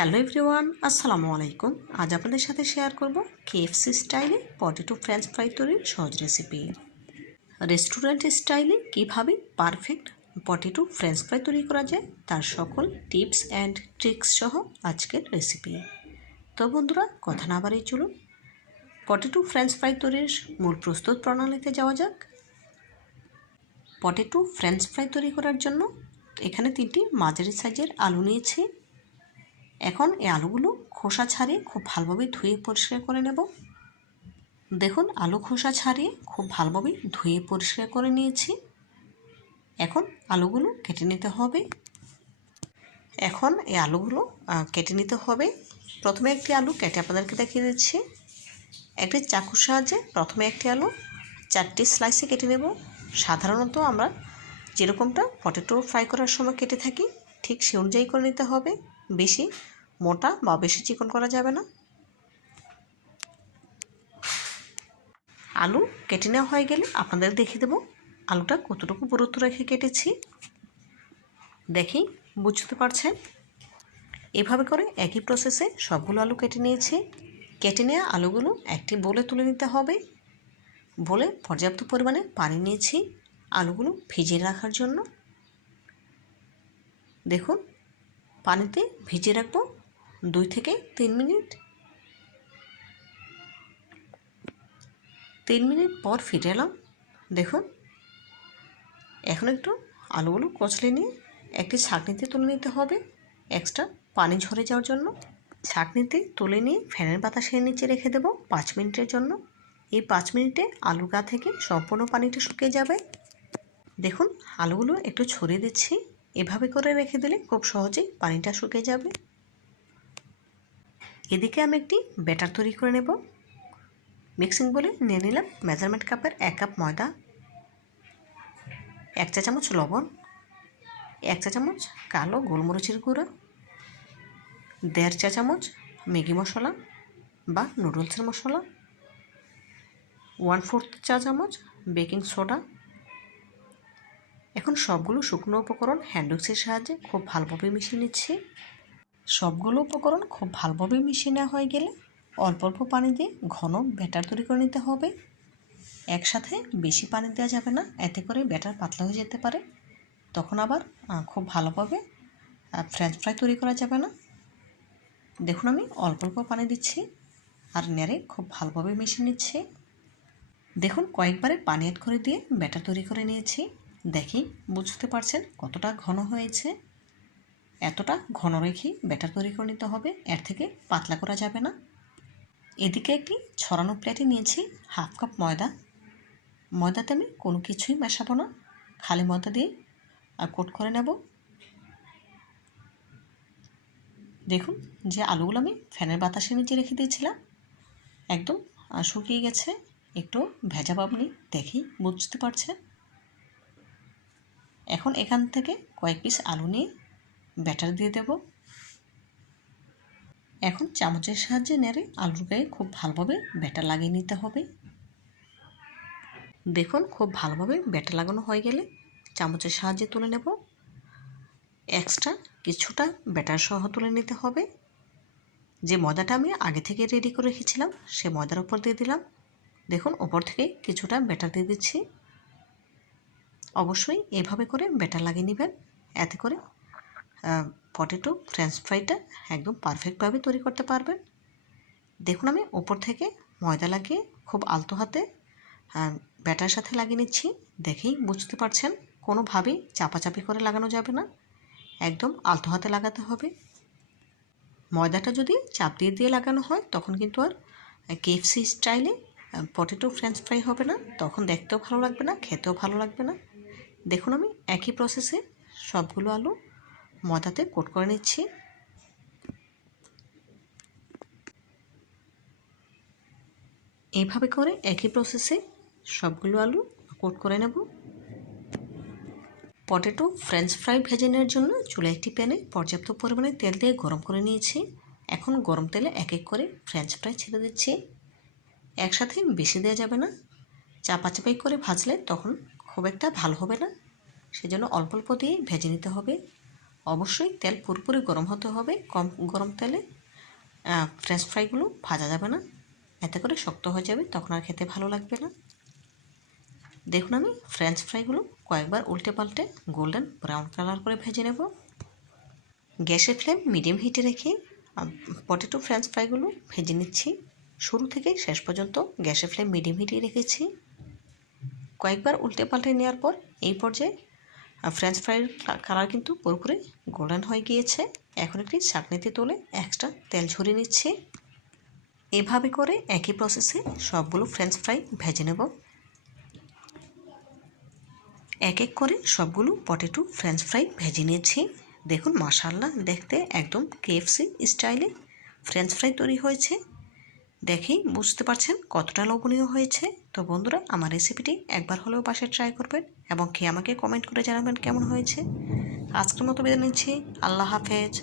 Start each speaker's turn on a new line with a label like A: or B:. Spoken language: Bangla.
A: হ্যালো এভরিওয়ান, আসসালামু আলাইকুম। আজ আপনাদের সাথে শেয়ার করব কেএফসি স্টাইলে পটেটো ফ্রেঞ্চ ফ্রাই তৈরির সহজ রেসিপি। রেস্টুরেন্ট স্টাইলে কীভাবে পারফেক্ট পটেটো ফ্রেঞ্চ ফ্রাই তৈরি করা যায়, তার সকল টিপস অ্যান্ড ট্রিক্স সহ আজকের রেসিপি। তো বন্ধুরা, কথা না বাড়িয়ে চলুন। পটেটো ফ্রেঞ্চ ফ্রাই তৈরির মূল প্রস্তুত প্রণালীতে যাওয়া যাক। পটেটো ফ্রেঞ্চ ফ্রাই তৈরি করার জন্য এখানে তিনটি মাঝারি সাইজের আলু নিয়েছি। এখন এই আলুগুলো খোসা ছাড়িয়ে খুব ভালোভাবে ধুয়ে পরিষ্কার করে নেব। দেখুন, আলু খোসা ছাড়িয়ে খুব ভালোভাবে ধুয়ে পরিষ্কার করে নিয়েছি। এখন আলুগুলো কেটে নিতে হবে। এখন এই আলুগুলো কেটে নিতে হবে। প্রথমে একটি আলু কেটে আপনাদেরকে দেখিয়ে দিচ্ছি। একটি চাকুর সাহায্যে প্রথমে একটি আলু চারটি স্লাইসে কেটে নেব। সাধারণত আমরা যেরকমটা পটেটো ফ্রাই করার সময় কেটে থাকি, ঠিক সে অনুযায়ী করে নিতে হবে। বেশি মোটা বা বেশি চিকন করা যাবে না। আলু কেটে নেওয়া হয়ে গেলে আপনাদের দেখিয়ে দেবো আলুটা কতটুকু পুরুত্ব রেখে কেটেছি। দেখি বুঝতে পারছেন। এভাবে করে একই প্রসেসে সবগুলো আলু কেটে নিয়েছি। কেটে নেওয়া আলুগুলো একটি বলে তুলে নিতে হবে। বলে পর্যাপ্ত পরিমাণে পানি নিয়েছি আলুগুলো ভিজিয়ে রাখার জন্য। দেখুন পানিতে ভিজিয়ে রাখব দুই থেকে তিন মিনিট। তিন মিনিট পর ফিরে এলাম। দেখুন, এখন একটু আলুগুলো কচলে নিয়ে একটি ছাঁকনিতে তুলে নিতে হবে এক্সট্রা পানি ঝরে যাওয়ার জন্য। ছাঁকনিতে তুলে নিয়ে ফ্যানের বাতাসের নিচে রেখে দেবো পাঁচ মিনিটের জন্য। এই পাঁচ মিনিটে আলু গা থেকে সম্পূর্ণ পানিটা শুকিয়ে যাবে। দেখুন, আলুগুলো একটু ছড়িয়ে দিচ্ছি। এভাবে করে রেখে দিলে খুব সহজেই পানিটা শুকিয়ে যাবে। এদিকে আমি একটি ব্যাটার তৈরি করে নেব। মিক্সিং বলে নিয়ে নিলাম মেজারমেন্ট কাপের এক কাপ ময়দা, এক চা চামচ লবণ, এক চা চামচ কালো গোলমরিচের গুঁড়ো, দেড় চা চামচ ম্যাগি মশলা বা নুডলসের মশলা, ওয়ান ফোর্থ চা চামচ বেকিং সোডা এখন সবগুলো শুকনো উপকরণ হ্যান্ডউক্সের সাহায্যে খুব ভালোভাবে মিশিয়ে নিচ্ছি। সবগুলো উপকরণ খুব ভালোভাবে মিশিয়ে নেওয়া হয়ে গেলে অল্প অল্প পানি দিয়ে ঘন ব্যাটার তৈরি করে নিতে হবে। একসাথে বেশি পানি দেওয়া যাবে না, এতে করে ব্যাটার পাতলা হয়ে যেতে পারে। তখন আবার খুব ভালোভাবে ফ্রেঞ্চ ফ্রাই তৈরি করা যাবে না। দেখুন আমি অল্প অল্প পানি দিচ্ছি আর নেড়ে খুব ভালোভাবে মিশিয়ে নিচ্ছি। দেখুন কয়েকবারে পানি অ্যাড করে দিয়ে ব্যাটার তৈরি করে নিয়েছি। দেখি, বুঝতে পারছেন কতটা ঘন হয়েছে? এতটা ঘন রেখেই ব্যাটার তৈরি করে নিতে হবে, এর থেকে পাতলা করা যাবে না। এদিকে একটি ছড়ানো প্লেটে নিয়েছি হাফ কাপ ময়দা। ময়দাতে আমি কোনো কিছুই মেশাবো না, খালি ময়দা দিয়ে আর কোট করে নেব। দেখুন যে আলুগুলো আমি ফ্যানের বাতাসের নিচে রেখে দিয়েছিলাম, একদম শুকিয়ে গেছে, একটু ভেজা পাবনি দেখি, বুঝতে পারছেন? এখন এখান থেকে কয়েক পিস আলু নিয়ে ব্যাটার দিয়ে দেব। এখন চামচের সাহায্যে নেড়ে আলুর গায়ে খুব ভালোভাবে ব্যাটার লাগিয়ে নিতে হবে। দেখুন, খুব ভালোভাবে ব্যাটার লাগানো হয়ে গেলে চামচের সাহায্যে তুলে নেব। এক্সট্রা কিছুটা ব্যাটার সহ তুলে নিতে হবে। যে ময়দাটা আমি আগে থেকে রেডি করে রেখেছিলাম, সে ময়দার উপর দিয়ে দিলাম। দেখুন ওপর থেকে কিছুটা ব্যাটার দিয়ে দিচ্ছি। অবশ্যই এভাবে করে ব্যাটার লাগিয়ে নেবেন। এতে করে পটেটো, ফ্রেঞ্চ ফ্রাইটা একদম পারফেক্টভাবে তৈরি করতে পারবেন। দেখুন আমি ওপর থেকে ময়দা লাগিয়ে খুব আলতো হাতে ব্যাটার সাথে লাগিয়ে নিচ্ছি। দেখেই বুঝতে পারছেন, কোনোভাবেই চাপাচাপি করে লাগানো যাবে না। একদম আলতো হাতে লাগাতে হবে। ময়দাটা যদি চাপ দিয়ে দিয়ে লাগানো হয়, তখন কিন্তু আর কেএফসি স্টাইলে পটেটো, ফ্রেঞ্চ ফ্রাই হবে না। তখন দেখতেও ভালো লাগবে না, খেতেও ভালো লাগবে না। দেখুন আমি একই প্রসেসে সবগুলো আলু ময়দাতে কোট করে নিচ্ছি। এইভাবে করে একই প্রসেসে সবগুলো আলু কোট করে নেব। পটেটো ফ্রেঞ্চ ফ্রাই ভেজে নেওয়ার জন্য চুলা একটি প্যানে পর্যাপ্ত পরিমাণে তেল দিয়ে গরম করে নিয়েছি। এখন গরম তেলে এক এক করে ফ্রেঞ্চ ফ্রাই ছেড়ে দিচ্ছি। একসাথে বেশি দেওয়া যাবে না। চাপা চাপাই করে ভাজলে তখন খুব একটা ভালো হবে না। সেজন্য অল্প অল্প দিয়ে ভেজে নিতে হবে। অবশ্যই তেল পুরোপুরি গরম হতে হবে। কম গরম তেলে ফ্রেঞ্চ ফ্রাইগুলো ভাজা যাবে না। এতে করে শক্ত হয়ে যাবে, তখন আর খেতে ভালো লাগবে না। দেখুন আমি ফ্রেঞ্চ ফ্রাইগুলো কয়েকবার উল্টে পাল্টে গোল্ডেন ব্রাউন কালার করে ভেজে নেব। গ্যাসের ফ্লেম মিডিয়াম হিটে রেখে পটেটো ফ্রেঞ্চ ফ্রাইগুলো ভেজে নিচ্ছি। শুরু থেকে শেষ পর্যন্ত গ্যাসের ফ্লেম মিডিয়াম হিটে রেখেছি। কয়েকবার উল্টে পাল্টে নেওয়ার পর এই পর্যায়ে ফ্রেঞ্চ ফ্রাইয়ের কালার কিন্তু পুরোপুরি গোল্ডেন হয়ে গিয়েছে। এখন একটি চাটনিতে তুলে এক্সট্রা তেল ঝরিয়ে নিচ্ছি। এভাবে করে একই প্রসেসে সবগুলো ফ্রেঞ্চ ফ্রাই ভেজে নেব। এক এক করে সবগুলো পটেটো ফ্রেঞ্চ ফ্রাই ভেজে নিয়েছি। দেখুন মাসাল্লা দেখতে একদম কেএফসি স্টাইলে ফ্রেঞ্চ ফ্রাই তৈরি হয়েছে। দেখেই বুঝতে পারছেন কতটা লোভনীয় হয়েছে। তো বন্ধুরা, আমার রেসিপিটি একবার হলেও পাশে ট্রাই করবেন এবং খেয়ে আমাকে কমেন্ট করে জানাবেন কেমন হয়েছে। আজকের মতো বেঁধে নিচ্ছি। আল্লাহ হাফেজ।